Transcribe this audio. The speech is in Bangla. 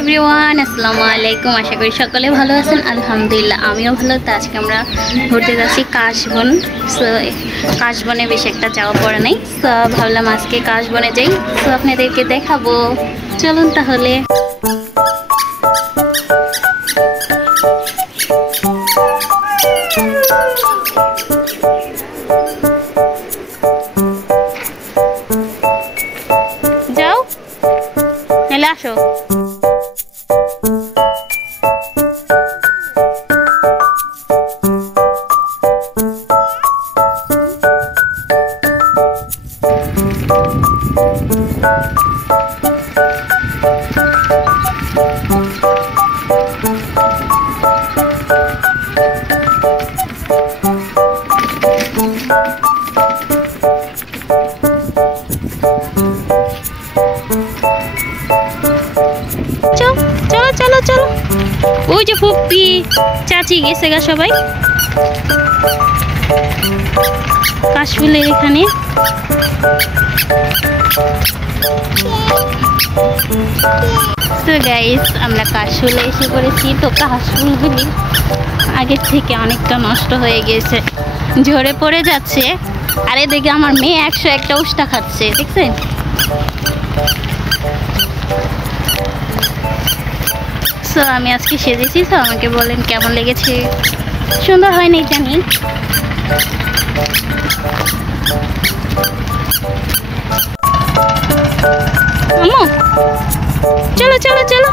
এভরিওয়ান আসসালামু আলাইকুম। আশা করি সকলে ভালো আছেন। আলহামদুলিল্লাহ আমিও ভালো। তো আজকে আমরা ঘুরতে যাচ্ছি কাশবন। সো কাশবনে বেশ একটা যাওয়া পড়ে নেই, তো ভাবলাম আজকে কাশবনে যাই, তো আপনাদেরকে দেখাবো। চলুন তাহলে। যাও তাহলে আসো। চলো চলো চলো, ওই যে ফুপি চাচি গেছে গা সবাই কাশফুলের এখানে। তো গাইস আমরা কাশফুলে এসে পড়েছি। তো কাশফুলগুলি আগের থেকে অনেকটা নষ্ট হয়ে গেছে, ঝরে পড়ে যাচ্ছে। আর এদিকে আমার মেয়ে 101টা উষ্টা খাচ্ছে, দেখছেন? সো আমি আজকে সেজেছি, তো আমাকে বলেন কেমন লেগেছে। সুন্দর হয়নি জানি। আম্মু চলো চলো চলো।